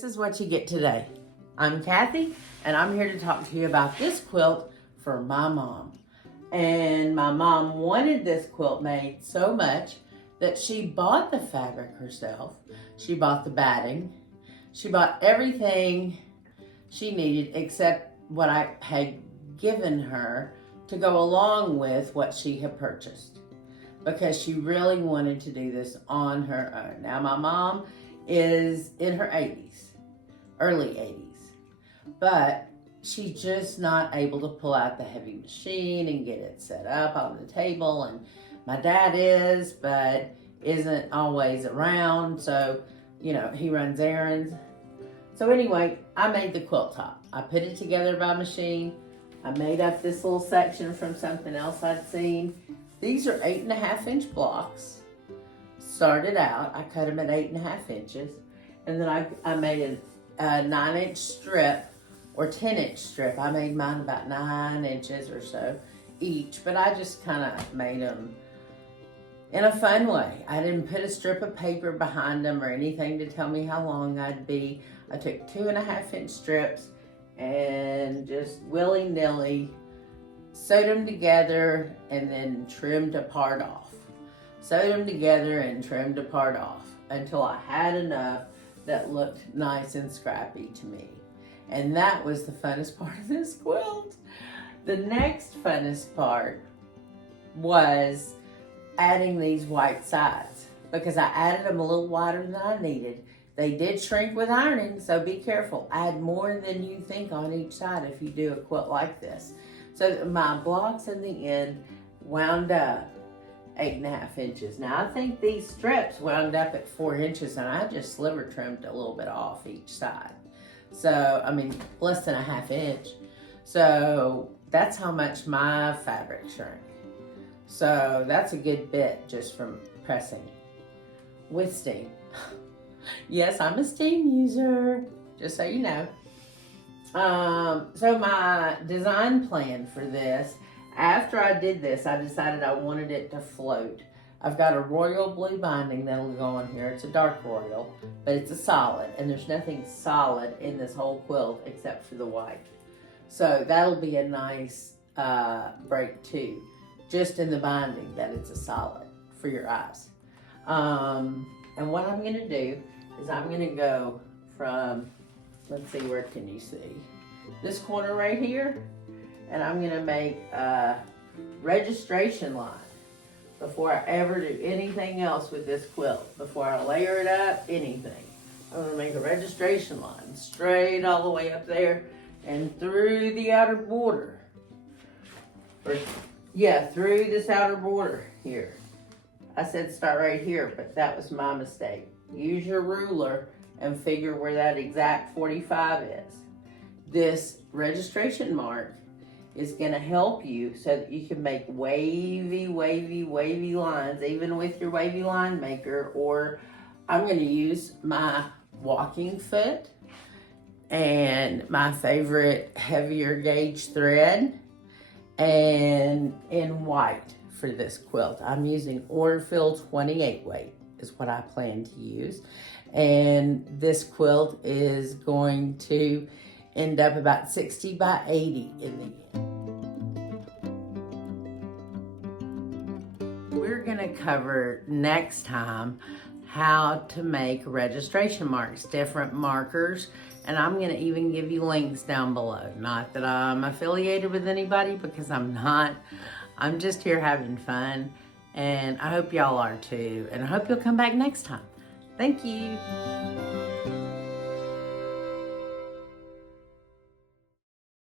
this is what you get today. I'm Kathy, and I'm here to talk to you about this quilt for my mom. And my mom wanted this quilt made so much that she bought the fabric herself. She bought the batting. She bought everything she needed except what I had given her to go along with what she had purchased, because she really wanted to do this on her own. Now, my mom is in her 80s, early 80s, but she's just not able to pull out the heavy machine and get it set up on the table. And my dad is, but isn't always around. So, you know, he runs errands. So anyway, I made the quilt top. I put it together by machine. I made up this little section from something else I'd seen. These are 8.5 inch blocks. Started out, I cut them at 8.5 inches. And then I made a 9-inch strip or 10-inch strip. I made mine about 9 inches or so each, but I just kind of made them in a fun way. I didn't put a strip of paper behind them or anything to tell me how long I'd be. I took 2.5 inch strips and just willy-nilly sewed them together and then trimmed a part off. Sewed them together and trimmed a part off until I had enough that looked nice and scrappy to me. And that was the funnest part of this quilt. The next funnest part was adding these white sides, because I added them a little wider than I needed. They did shrink with ironing, so be careful. Add more than you think on each side if you do a quilt like this. So my blocks in the end wound up 8.5 inches. Now I think these strips wound up at 4 inches, and I just sliver trimmed a little bit off each side. So, I mean, less than 1/2 inch. So that's how much my fabric shrank. So that's a good bit just from pressing with steam. Yes, I'm a steam user, just so you know. So my design plan for this, after I did this, I decided I wanted it to float. I've got a royal blue binding that'll go on here. It's a dark royal, but it's a solid, and there's nothing solid in this whole quilt except for the white. So that'll be a nice break too, just in the binding that it's a solid for your eyes. And what I'm gonna do is I'm gonna go from, let's see, where can you see? This corner right here, and I'm gonna make a registration line before I ever do anything else with this quilt. Before I layer it up, anything. I'm gonna make a registration line straight all the way up there and through the outer border. Through this outer border here. I said start right here, but that was my mistake. Use your ruler and figure where that exact 45 is. This registration mark is gonna help you so that you can make wavy, wavy, wavy lines, even with your wavy line maker, or I'm gonna use my walking foot and my favorite heavier gauge thread, and in white for this quilt. I'm using Orderfield 28 weight is what I plan to use. And this quilt is going to end up about 60 by 80 in the end. We're gonna cover next time how to make registration marks, different markers, and I'm gonna even give you links down below. Not that I'm affiliated with anybody, because I'm not. I'm just here having fun, and I hope y'all are too, and I hope you'll come back next time. Thank you.